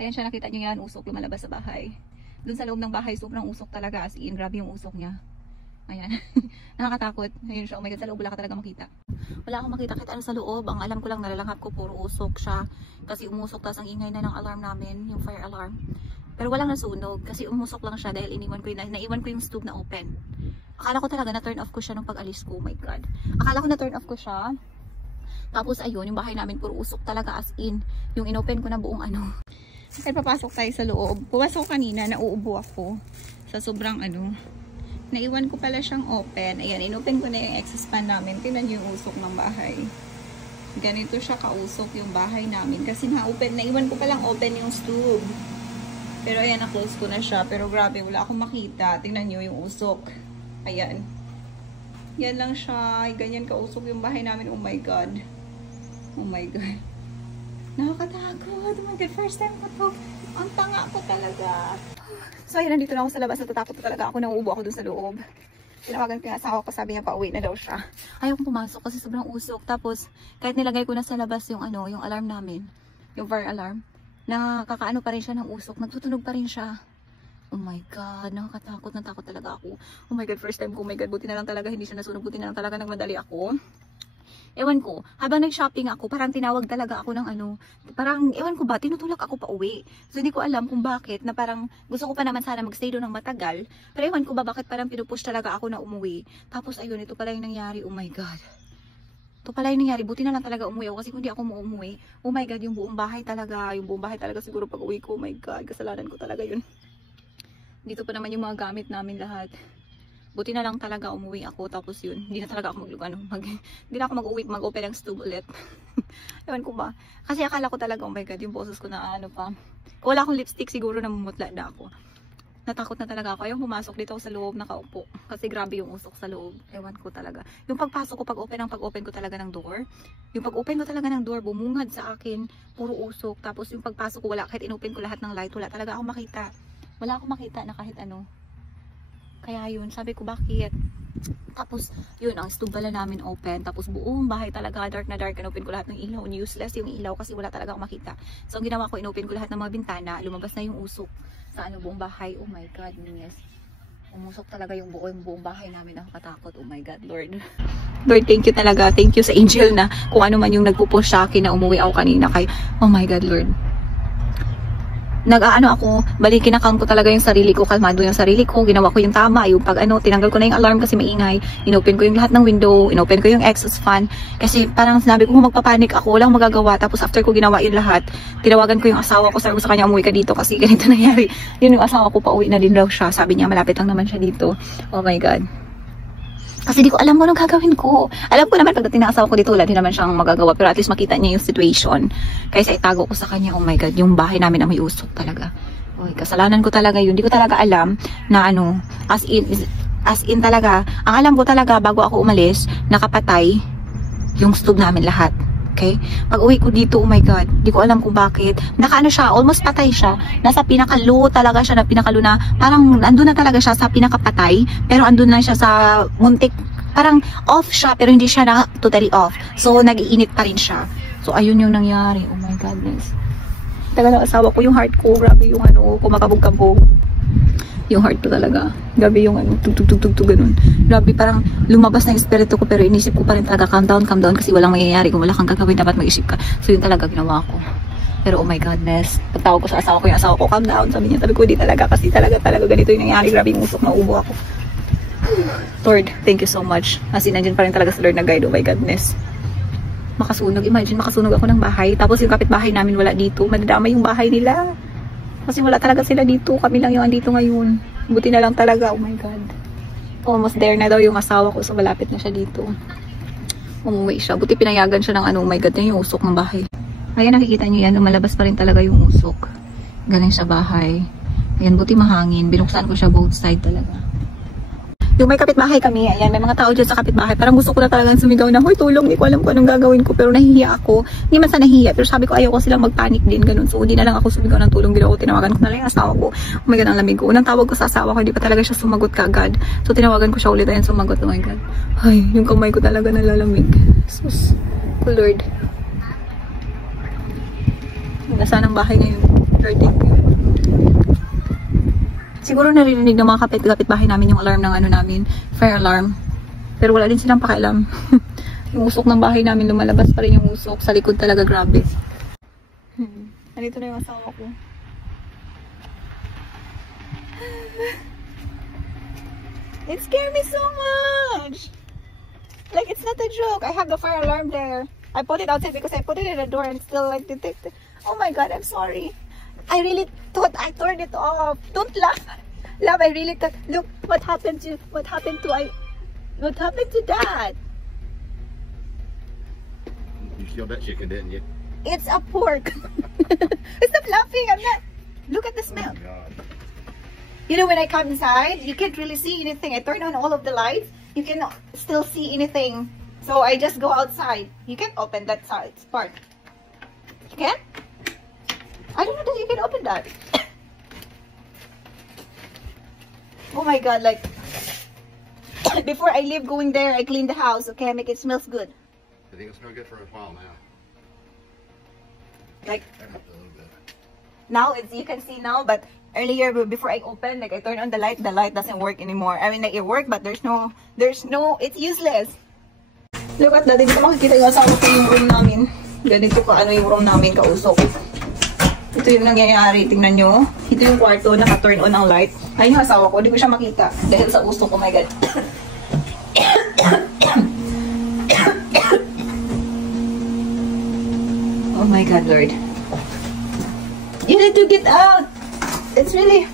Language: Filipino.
Ayan siya, nakita niyo yan, usok lumalabas sa bahay. Doon sa loob ng bahay, sobrang usok talaga, as in, grabe yung usok niya. Ayan. Nakakatakot. Ayun siya, oh my god, sa loob wala ka talaga makita. Wala akong makita kahit ano sa loob. Ang alam ko lang, nalalanghap ko, puro usok siya. Kasi umusok, tas ang ingay na ng alarm namin, yung fire alarm. Pero walang nasunog, kasi umusok lang siya dahil naiwan ko yung stove na open. Akala ko talaga na turn off ko siya nung pag-alis ko, oh my god. Akala ko na turn off ko siya. Tapos ayun, yung bahay namin puro usok talaga, as in. Yung inopen ko na buong ano. Kasi papasok tayo sa loob. Pumasok kanina, nauubo ako. Sa sobrang ano. Naiwan ko pala siyang open. Ayan, inopen ko na yung excess fan namin. Tingnan yung usok ng bahay. Ganito siya kausok yung bahay namin. Kasi naiwan ko palang open yung stove. Pero ayan, na-close ko na siya. Pero grabe, wala akong makita. Tingnan nyo yung usok. Ayan. Yan lang siya. Ganyan kausok yung bahay namin. Oh my god. Oh my god. Nakakatakot. Oh my god, first time ko to. Ang tanga ko talaga. So ayun, nandito na ako sa labas. Natatakot ko talaga ako. Nauubo ako dun sa loob. Tinawagan ko yung asawa ko. Sabi niya pauwi na daw siya. Ayaw kong pumasok kasi sobrang usok. Tapos kahit nilagay ko na sa labas yung ano, yung alarm namin. Yung fire alarm. Nakakaano pa rin siya ng usok. Nagtutunog pa rin siya. Oh my god, nakakatakot. Natakot talaga ako. Oh my god, first time ko. Oh my god, buti na lang talaga hindi siya nasunog. Buti na lang talaga nagmadali ako. Ewan ko, habang nag-shopping ako, parang tinawag talaga ako ng ano, parang, ewan ko ba, tinutulak ako pa uwi. So, hindi ko alam kung bakit, na parang, gusto ko pa naman sana magstay doon ng matagal. Pero ewan ko ba, bakit parang pinupush talaga ako na umuwi. Tapos, ayun, ito pala yung nangyari, oh my god. Ito pala yung nangyari, buti na lang talaga umuwi ako, kasi kung di ako umuwi, oh my god, yung buong bahay talaga siguro pag uwi ko, oh my god, kasalanan ko talaga yun. Dito pa naman yung mga gamit namin lahat. Buti na lang talaga umuwi ako, tapos yun, hindi na talaga ako hindi na ako mag-open ng stove ulit. Ewan ko ba, kasi akala ko talaga, oh my god, yung boses ko na ano pa. Kung wala akong lipstick, siguro namumutla na ako. Natakot na talaga ako, ayaw pumasok dito ako sa loob, nakaupo. Kasi grabe yung usok sa loob, ewan ko talaga. Yung pagpasok ko, pag-open ko talaga ng door. Yung pag-open ko talaga ng door, bumungad sa akin, puro usok. Tapos yung pagpasok ko, wala, kahit inopen ko lahat ng light, wala talaga akong makita. Wala akong makita na kahit ano. Kaya yun, sabi ko bakit. Tapos yun, ang stove pala namin open. Tapos buong bahay talaga, dark na dark. Inopen ko lahat ng ilaw, useless yung ilaw kasi wala talaga akong makita. So ang ginawa ko, inopen ko lahat ng mga bintana. Lumabas na yung usok sa ano, buong bahay. Oh my god, yes. Umusok talaga yung buong bahay namin. Nakakatakot, oh my god, Lord. Lord, thank you talaga. Thank you sa angel na kung ano man yung nagpupush sa akin na umuwi ako kanina kay, oh my god, Lord. Nag-aano ako, bali kinakam ko talaga yung sarili ko, kalmado yung sarili ko, ginawa ko yung tama, yung pag ano, tinanggal ko na yung alarm kasi maingay, inopen ko yung lahat ng window, inopen ko yung exhaust fan, kasi parang sinabi ko magpapanik ako, walang magagawa, tapos after ko ginawa yun lahat, tinawagan ko yung asawa ko, sabi ko sa kanya umuwi ka dito kasi ganito nangyari, yun yung asawa ko, pauwi na din daw siya, sabi niya malapit lang naman siya dito, oh my god. Kasi di ko alam mo anong gagawin ko. Alam ko naman pagdating ng asawa ko dito, wala din naman siyang magagawa. Pero at least makita niya yung situation. Kaysa itago ko sa kanya, oh my god, yung bahay namin na may usok talaga. Uy, kasalanan ko talaga yun. Di ko talaga alam na ano, as in talaga, ang alam ko talaga bago ako umalis, nakapatay yung stove namin lahat. Okay? Pag uwi ko dito, oh my god, di ko alam kung bakit. Nakaano siya, almost patay siya. Nasa pinakalo talaga siya, na pinakalo na, parang andun na talaga siya sa pinakapatay, pero andun na siya sa muntik, parang off siya, pero hindi siya na totally off. So, nag-iinit pa rin siya. So, ayun yung nangyari. Oh my goodness. Tagal ng asawa ko, yung heart ko, grabe yung ano, kumakabog-kabog. Yung heart ko talaga. Grabe yung ano, tug-tug-tug-tug ganun. Grabe, parang lumabas na yung espiritu ko, pero inisip ko pa rin talaga, calm down, kasi walang mangyayari. Kung wala kang gagawin, dapat mag-isip ka. So, yun talaga ginawa ko. Pero oh my goodness, pagtawag ko sa asawa ko, yung asawa ko, calm down. Sabi niya, sabi ko, di talaga, kasi talaga ganito yung nangyari. Grabe yung usok, naubo ako. Lord, thank you so much. As in, nandiyan pa rin talaga sa Lord na guide, oh my goodness. Makasunog, imagine, makasunog ako ng bahay. Tapos yung kapitbahay namin wala dito. Madadama yung bahay nila. Kasi wala talaga sila dito. Kami lang yung andito ngayon. Buti na lang talaga. Oh my god. Almost there na daw yung asawa ko. So malapit na siya dito. Umuwi siya. Buti pinayagan siya ng ano. Oh my god. Yan yung usok ng bahay. Ayan, nakikita nyo yan. Lumalabas pa rin talaga yung usok. Galing sa bahay. Ayan, buti mahangin. Binuksan ko siya both side talaga. Yung may kapitbahay kami, ayan, may mga tao dyan sa kapitbahay. Parang gusto ko na talagang sumigaw na, hoy, tulong, hindi ko alam kung anong gagawin ko. Pero nahihiya ako. Hindi man sa nahihiya, pero sabi ko, ayaw ko silang magpanik din, ganun. So, hindi na lang ako sumigaw ng tulong. Ginawa ko, tinawagan ko na lang yung asawa ko. Oh my god, ang lamig ko. Unang tawag ko sa asawa ko, hindi pa talaga siya sumagot kaagad. So, tinawagan ko siya ulit, ayan, sumagot. Oh my god. Ay, yung kamay ko talaga nalalamig. Sus, oh Lord. Nasaan ang bahay ngayon? Lord, thank you. Siguro naririnig ng mga kapitbahay namin yung alarm ng ano namin, fire alarm. Pero wala din silang pakialam. Yung usok ng bahay namin, lumalabas pa rin yung usok. Sa likod talaga, grabe. Nandito na yung asawa ko. It scared me so much. Like, it's not a joke. I have the fire alarm there. I put it outside because I put it in the door and still like detected. Oh my god, I'm sorry. I really thought I turned it off. Don't laugh. Love, I really thought. Look what happened to what happened to that? You killed that chicken, didn't you? It's a pork. Stop laughing. I'm not. Look at the smell. Oh, God. You know, when I come inside, you can't really see anything. I turn on all of the lights. You cannot still see anything. So I just go outside. You can't open that side part. You can? I don't know that you can open that. Oh my god, like before I leave going there, I clean the house, okay? I make it smells good. I think it'll smell good for a while now. Like A little bit. now it's you can see now, but earlier before I open, like I turn on the light doesn't work anymore. I mean like it worked, but there's no it's useless. Look at that, dito makikita yung asawa ko yung room namin. Ganito ka ano yung room namin kausok. Ito yung nangyayari, tingnan nyo. Ito yung kwarto, naka-turn on ang light. Ayun yung asawa ko, hindi ko siya makita. Dahil sa usok, oh my god. Oh my god, Lord. You need to get out! It's really...